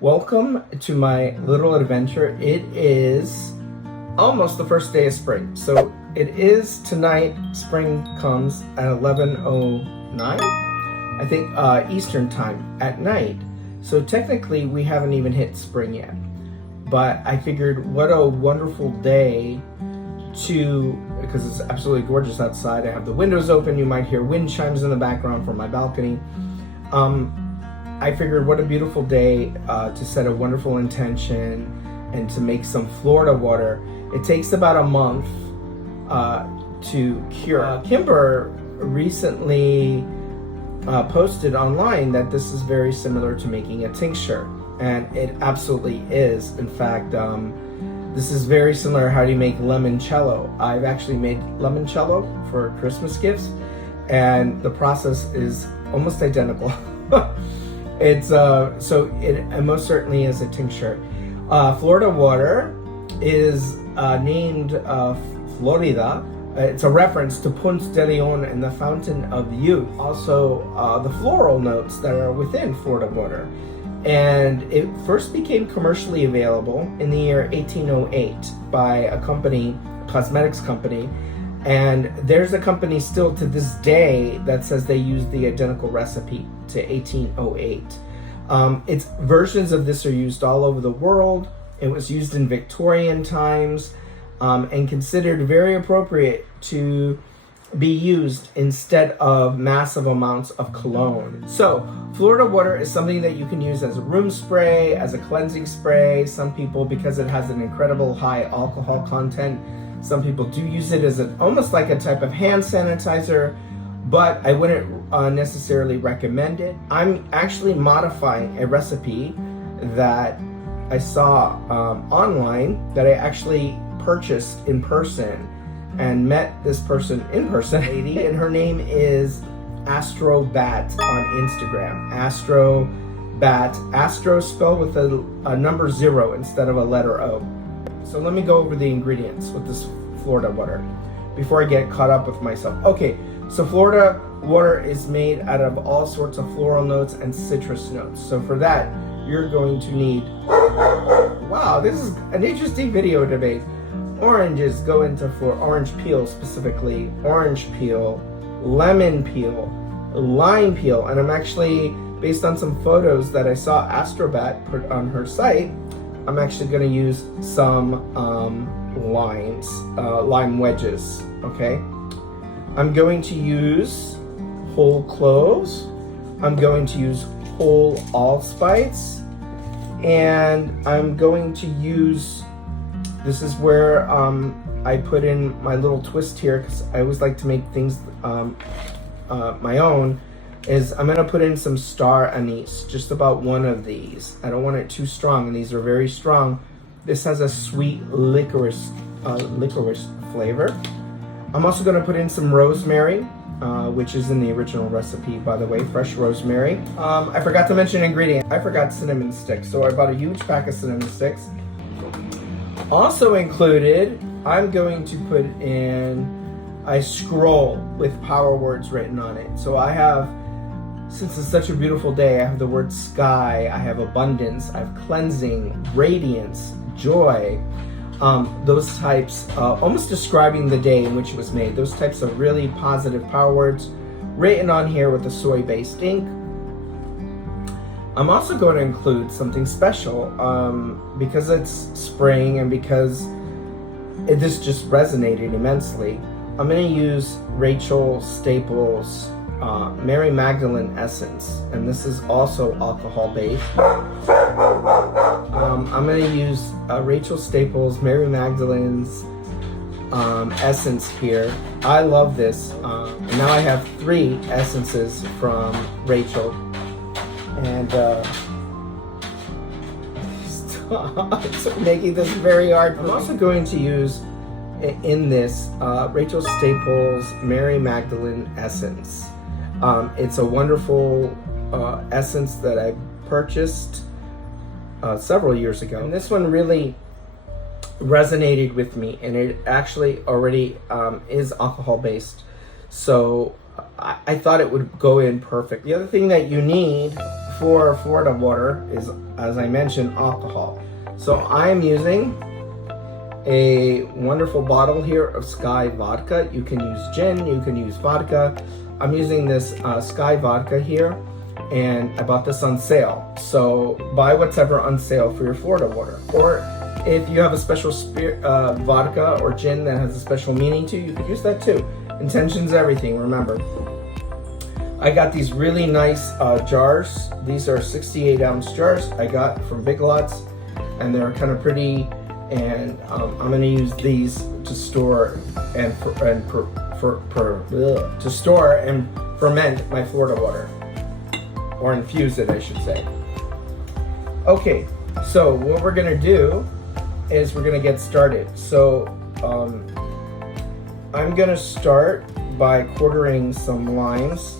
Welcome to my little adventure. It is almost the first day of spring. So it is tonight. Spring comes at 11:09, I think, Eastern time at night. So technically we haven't even hit spring yet. But I figured what a wonderful day because it's absolutely gorgeous outside. I have the windows open. You might hear wind chimes in the background from my balcony. I figured what a beautiful day to set a wonderful intention and to make some Florida water. It takes about a month to cure. Kimber recently posted online that this is very similar to making a tincture, and it absolutely is. In fact, this is very similar. How do you make limoncello? I've actually made limoncello for Christmas gifts, and the process is almost identical. It most certainly is a tincture. Florida water is named Florida. It's a reference to Ponce de Leon and the Fountain of Youth. Also, the floral notes that are within Florida water. And it first became commercially available in the year 1808 by a company, a cosmetics company. And there's a company still to this day that says they use the identical recipe to 1808. Its versions of this are used all over the world. It was used in Victorian times and considered very appropriate to be used instead of massive amounts of cologne. So Florida water is something that you can use as a room spray, as a cleansing spray. Some people, because it has an incredible high alcohol content, some people do use it as almost like a type of hand sanitizer, but I wouldn't necessarily recommend it. I'm actually modifying a recipe that I saw online that I actually purchased in person and met this person in person, lady, and her name is Astrobat on Instagram. Astrobat, Astro spelled with a number 0 instead of a letter O. So let me go over the ingredients with this Florida water before I get caught up with myself. Okay, so Florida water is made out of all sorts of floral notes and citrus notes. So for that, you're going to need, wow, this is an interesting video to make. Oranges go into for orange peel specifically, orange peel, lemon peel, lime peel, and I'm actually, based on some photos that I saw Astrobat put on her site, I'm actually going to use some lime wedges, okay? I'm going to use whole cloves. I'm going to use whole allspice. And I'm going to use, this is where I put in my little twist here, because I always like to make things my own, is I'm going to put in some star anise, just about one of these. I don't want it too strong, and these are very strong. This has a sweet licorice flavor. I'm also going to put in some rosemary, which is in the original recipe, by the way, fresh rosemary. I forgot to mention an ingredient. I forgot cinnamon sticks, so I bought a huge pack of cinnamon sticks. Also included, I'm going to put in a scroll with power words written on it. So I have, since it's such a beautiful day, I have the word sky, I have abundance, I have cleansing, radiance, joy, those types, almost describing the day in which it was made, those types of really positive power words written on here with a soy-based ink. I'm also going to include something special because it's spring and because this just resonated immensely. I'm going to use Rachel Staples' Mary Magdalene essence, and this is also alcohol based. I'm going to use Rachel Staples' Mary Magdalene's essence here. I love this. Now I have 3 essences from Rachel, and stop making this very hard. I'm also going to use in this Rachel Staples' Mary Magdalene essence. It's a wonderful essence that I purchased several years ago, and this one really resonated with me, and it actually already is alcohol based, so I thought it would go in perfect. The other thing that you need for Florida water is, as I mentioned, alcohol. So I'm using a wonderful bottle here of Sky vodka. You can use gin, you can use vodka. I'm using this Sky vodka here, and I bought this on sale. So buy whatever on sale for your Florida water. Or if you have a special vodka or gin that has a special meaning to you, you could use that too. Intention's everything, remember. I got these really nice jars. These are 68-ounce jars I got from Big Lots, and they're kind of pretty. And I'm going to use these to store and ferment my Florida water, or infuse it, I should say. Okay, so what we're going to do is we're going to get started. So I'm going to start by quartering some limes.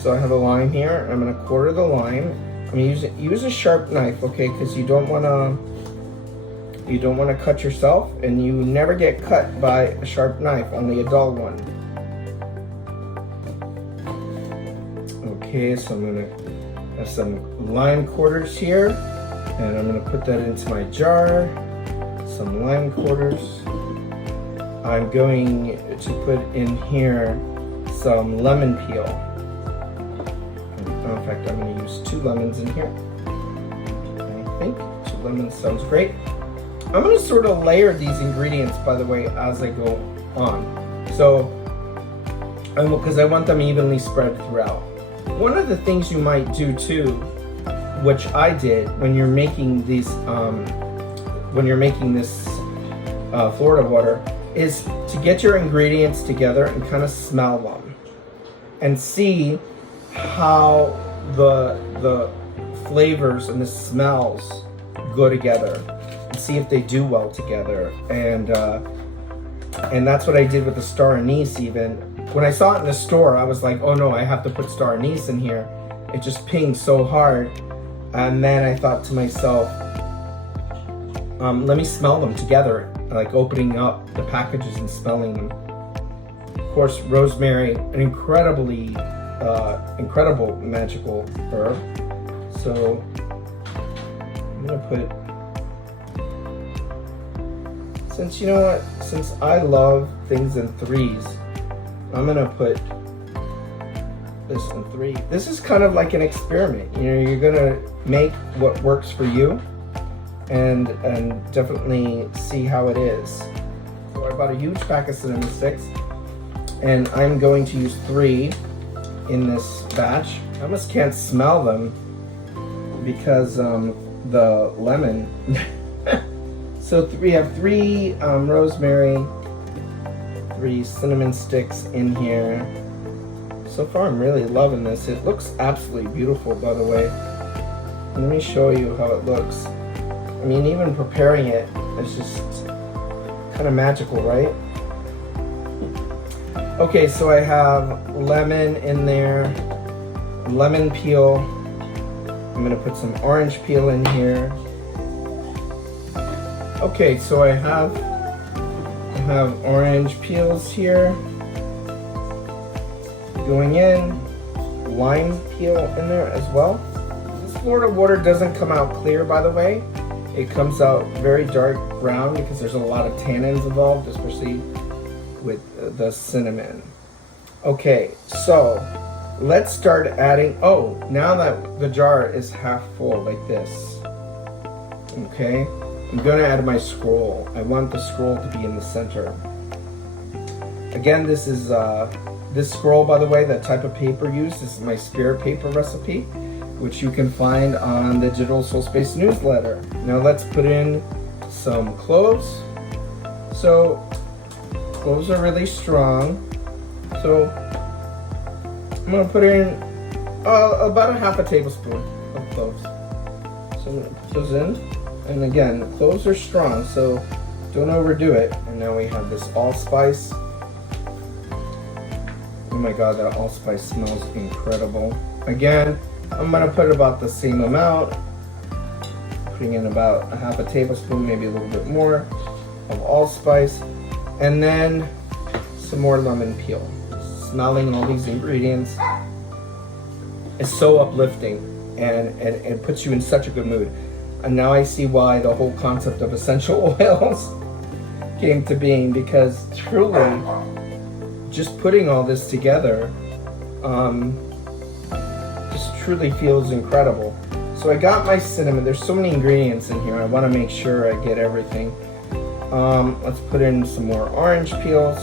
So I have a lime here. I'm going to quarter the lime. I'm going to use a sharp knife, okay, because you don't want to cut yourself, and you never get cut by a sharp knife, only a dull one. Okay, so I'm going to have some lime quarters here, and I'm going to put that into my jar. Some lime quarters. I'm going to put in here some lemon peel. In fact, I'm going to use 2 lemons in here. I think 2 lemons sounds great. I'm going to sort of layer these ingredients, by the way, as I go on. So, because I want them evenly spread throughout. One of the things you might do too, which I did when you're making these, this Florida water, is to get your ingredients together and kind of smell them, and see how the flavors and the smells go together. See if they do well together, and that's what I did with the star anise. Even when I saw it in the store, I was like, oh no, I have to put star anise in here. It just pinged so hard, and then I thought to myself, let me smell them together, like opening up the packages and smelling them. Of course, rosemary, an incredible magical herb. So I'm gonna put. Since you know what, since I love things in 3s, I'm gonna put this in 3. This is kind of like an experiment. You know, you're gonna make what works for you, and definitely see how it is. So I bought a huge pack of cinnamon sticks, and I'm going to use 3 in this batch. I almost can't smell them because the lemon. So we have 3 rosemary, 3 cinnamon sticks in here. So far I'm really loving this. It looks absolutely beautiful, by the way. Let me show you how it looks. I mean, even preparing it is just kind of magical, right? Okay, so I have lemon in there, lemon peel. I'm gonna put some orange peel in here. Okay, so I have orange peels here going in, lime peel in there as well. This Florida water doesn't come out clear, by the way. It comes out very dark brown because there's a lot of tannins involved, especially with the cinnamon. Okay, so let's start adding. Oh, now that the jar is half full like this, okay, I'm going to add my scroll. I want the scroll to be in the center. Again, this is this scroll, by the way, that type of paper used, this is my spirit paper recipe, which you can find on the Digital Soul Space newsletter. Now let's put in some cloves. So cloves are really strong. So I'm going to put in about a half a tablespoon of cloves. So I'm going to put those in. And again, the cloves are strong, so don't overdo it. And now we have this allspice. Oh my god, that allspice smells incredible. Again, I'm gonna put about the same amount. Putting in about a half a tablespoon, maybe a little bit more of allspice. And then some more lemon peel. Smelling all these ingredients is so uplifting. and it puts you in such a good mood. And now I see why the whole concept of essential oils came to being, because truly just putting all this together just truly feels incredible. So I got my cinnamon. There's so many ingredients in here. I want to make sure I get everything. Let's put in some more orange peels.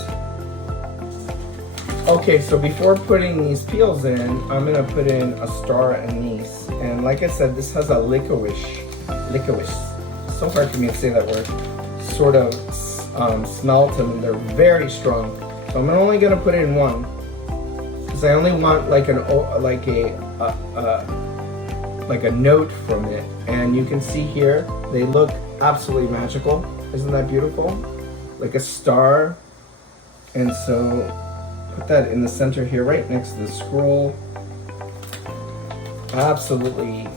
Okay, so before putting these peels in, I'm gonna put in a star anise. And like I said, this has a licorice, so hard for me to say that word, sort of smell to them. They're very strong. So I'm only gonna put in one, because I only want like a note from it. And you can see here, they look absolutely magical. Isn't that beautiful? Like a star. And so put that in the center here, right next to the scroll. Absolutely.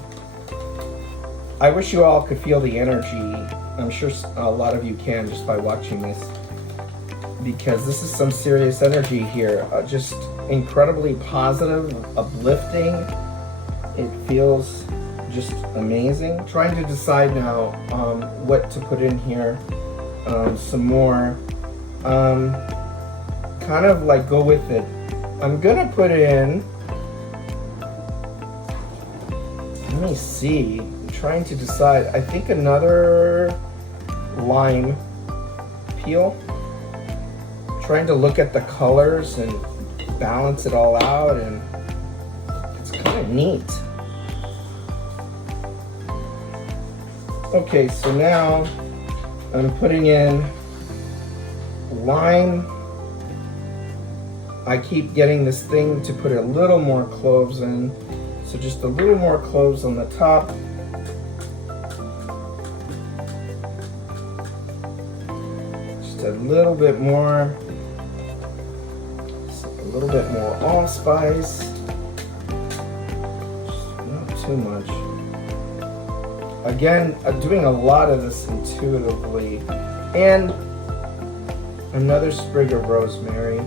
I wish you all could feel the energy. I'm sure a lot of you can just by watching this, because this is some serious energy here. Just incredibly positive, uplifting. It feels just amazing. Trying to decide now what to put in here. Some more. Kind of like go with it. I'm gonna put in, let me see, I'm trying to decide. I think another lime peel. Trying to look at the colors and balance it all out, and it's kind of neat. Okay, so now I'm putting in lime. I keep getting this thing to put a little more cloves in. So just a little more cloves on the top. Just a little bit more. Just a little bit more allspice. Just not too much. Again, I'm doing a lot of this intuitively. And another sprig of rosemary.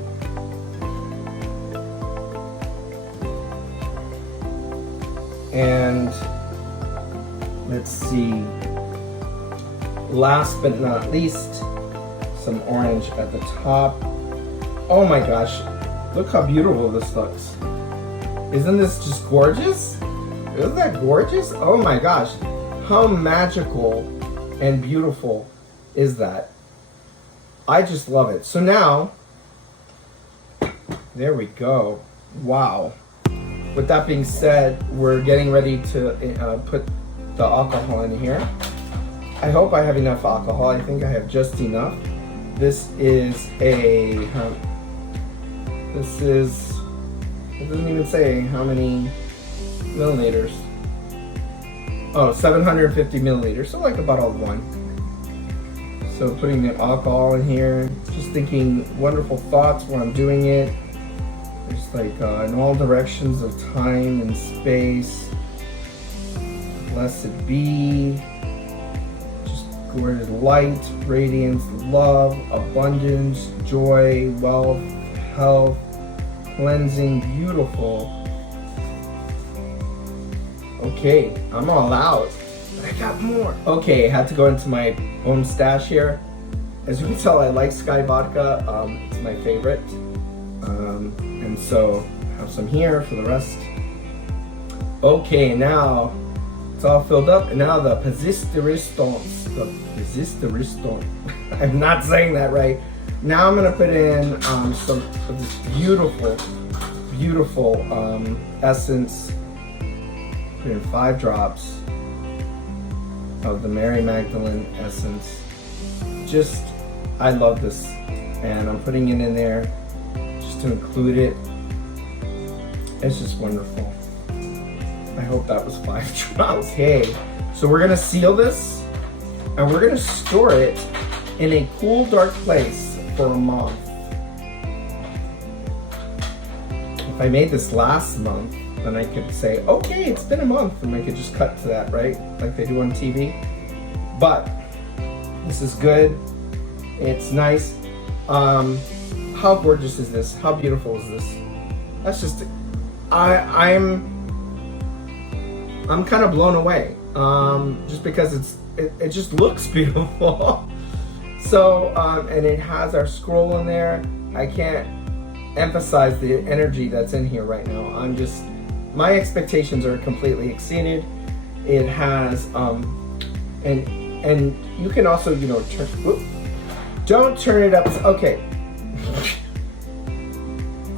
And let's see, last but not least, some orange at the top. Oh my gosh, look how beautiful this looks. Isn't this just gorgeous? Isn't that gorgeous? Oh my gosh, how magical and beautiful is that? I just love it. So now, there we go. Wow. With that being said, we're getting ready to put the alcohol in here. I hope I have enough alcohol. I think I have just enough. This is a, it doesn't even say how many milliliters. Oh, 750 milliliters, so like a bottle of wine. So putting the alcohol in here, just thinking wonderful thoughts while I'm doing it. Just like in all directions of time and space. Blessed be. Just gorgeous light, radiance, love, abundance, joy, wealth, health, cleansing, beautiful. Okay, I'm all out. But I got more. Okay, I had to go into my own stash here. As you can tell, I like Sky Vodka. It's my favorite. And so I have some here for the rest. Okay, now it's all filled up, and now the persistence. I'm not saying that right. Now I'm gonna put in some of this beautiful essence. Put in 5 drops of the Mary Magdalene essence. Just, I love this, and I'm putting it in there just to include it. It's just wonderful. I hope that was 5 drops. Okay, so we're gonna seal this, and we're gonna store it in a cool, dark place for a month. If I made this last month, then I could say, okay, it's been a month, and I could just cut to that, right? Like they do on TV. But this is good. It's nice. How gorgeous is this? How beautiful is this? That's just, I'm I'm kind of blown away, just because it just looks beautiful. So, and it has our scroll in there. I can't emphasize the energy that's in here right now. My expectations are completely exceeded. It has, and you can also, you know, don't turn it up. Okay.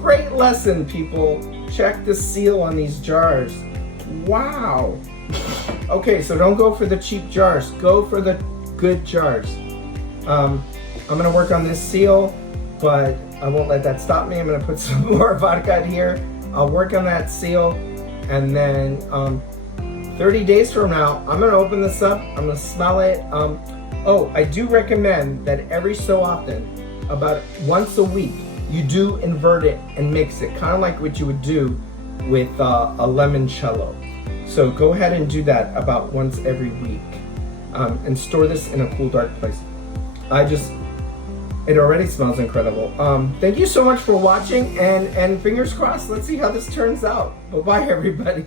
Great lesson, people. Check the seal on these jars. Wow. Okay, so don't go for the cheap jars. Go for the good jars. I'm gonna work on this seal, but I won't let that stop me. I'm gonna put some more vodka in here. I'll work on that seal, and then 30 days from now, I'm gonna open this up. I'm gonna smell it. Oh, I do recommend that every so often, about once a week, you do invert it and mix it, kind of like what you would do with a limoncello. So go ahead and do that about once every week, and store this in a cool, dark place. It already smells incredible. Thank you so much for watching, and fingers crossed, let's see how this turns out. Bye-bye, everybody.